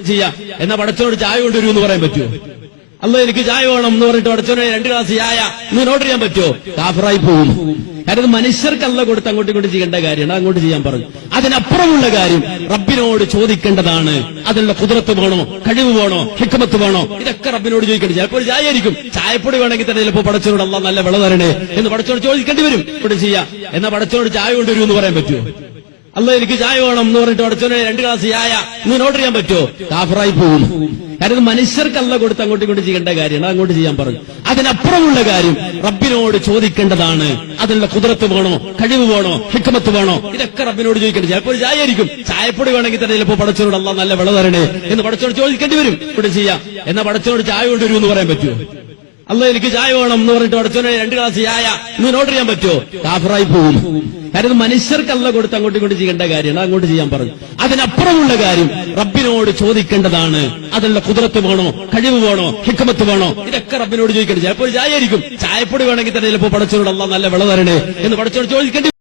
ചെയ്യാം. എന്നാ പടച്ചോട് ചായ കൊണ്ടുവരൂ എന്ന് പറയാൻ പറ്റുമോ? അല്ല എനിക്ക് ചായ വേണം എന്ന് പറഞ്ഞിട്ട് പടച്ചോനെ രണ്ട് ഗ്ലാസ് ചായ ഇന്ന് നോട്ട് ചെയ്യാൻ പറ്റുമോ? കാഫറായി പോകും. കാരണം മനുഷ്യർക്ക് മനുഷ്യർക്കല്ല കൊടുത്ത് അങ്ങോട്ടും ഇങ്ങോട്ട് ചെയ്യേണ്ട കാര്യമാണ് അങ്ങോട്ട് ചെയ്യാൻ പറഞ്ഞു. അതിനപ്പുറമുള്ള കാര്യം റബ്ബിനോട് ചോദിക്കേണ്ടതാണ്. അതിനുള്ള കുതിരത്ത് വേണോ? കഴിവ് വേണോ? ഹിക്കമത്ത് വേണോ? ഇതൊക്കെ റബ്ബിനോട് ചോദിക്കേണ്ടത് ചിലപ്പോൾ ഒരു ചായ ആയിരിക്കും. ചായപ്പൊടി വേണമെങ്കിൽ തന്നെ ചിലപ്പോൾ പടച്ചോട് അല്ല നല്ല വിള തരണേ എന്ന് പടച്ചോട് ചോദിക്കേണ്ടി വരും. ഇവിടെ ചെയ്യാം. എന്നാ പടച്ചോട് ചായ കൊണ്ടുവരൂ എന്ന് പറയാൻ പറ്റുമോ? അല്ല എനിക്ക് ചായ വേണം എന്ന് പറഞ്ഞിട്ട് അടച്ചോനെ രണ്ട് ഗ്ലാസ് ചായ. നീ ഓർഡർ ചെയ്യാൻ പറ്റുമോ? കാഫറായി പോകും. കാരണം മനുഷ്യർക്കല്ല കൊടുത്ത് അങ്ങോട്ടും ഇങ്ങോട്ട് ചെയ്യേണ്ട കാര്യമാണ്. അങ്ങോട്ട് ചെയ്യാൻ പറഞ്ഞു. അതിനപ്പുറമുള്ള കാര്യം റബ്ബിനോട് ചോദിക്കേണ്ടതാണ്. അതിനുള്ള കുതിരത്ത് വേണോ? കഴിവ് വേണോ? ഹിക്കമത്ത് വേണോ? ഇതൊക്കെ റബ്ബിനോട് ചോദിക്കേണ്ടത് ചിലപ്പോൾ ചായ ആയിരിക്കും. ചായപ്പൊടി വേണമെങ്കിൽ തന്നെ ചിലപ്പോൾ പടച്ചോട് അല്ല നല്ല വിള തരണേ എന്ന് പടച്ചോട് ചോദിക്കേണ്ടി വരും. ഇവിടെ ചെയ്യാം. എന്നാ പടച്ചോട് ചായ കൊണ്ടുവരൂ എന്ന് പറയാൻ പറ്റുമോ? അല്ല എനിക്ക് ചായ വേണം എന്ന് പറഞ്ഞിട്ട് അടച്ചോനെ രണ്ട് ഗ്ലാസ് ചായ. ഇന്ന് ഓർഡർ ചെയ്യാൻ പറ്റുമോ? കാഫറായി പോകും. കാരണം മനുഷ്യർക്ക് മനുഷ്യർക്കല്ല കൊടുത്ത് അങ്ങോട്ടും ഇങ്ങോട്ട് ചെയ്യേണ്ട കാര്യമാണ്. അങ്ങോട്ട് ചെയ്യാൻ പറഞ്ഞു. അതിനപ്പുറമുള്ള കാര്യം റബ്ബിനോട് ചോദിക്കേണ്ടതാണ്. അതിനുള്ള കുതിരത്ത് വേണോ കഴിവ് വേണോ ഹിക്കമത്ത് വേണോ? ഇതൊക്കെ റബ്ബിനോട് ചോദിക്കേണ്ടത് ചിലപ്പോൾ ചായ ആയിരിക്കും. ചായപ്പൊടി വേണമെങ്കിൽ തന്നെ ചിലപ്പോൾ പടച്ചോട് അല്ല നല്ല വിള തരണേ എന്ന് പടച്ചോട് ചോദിക്കേണ്ടി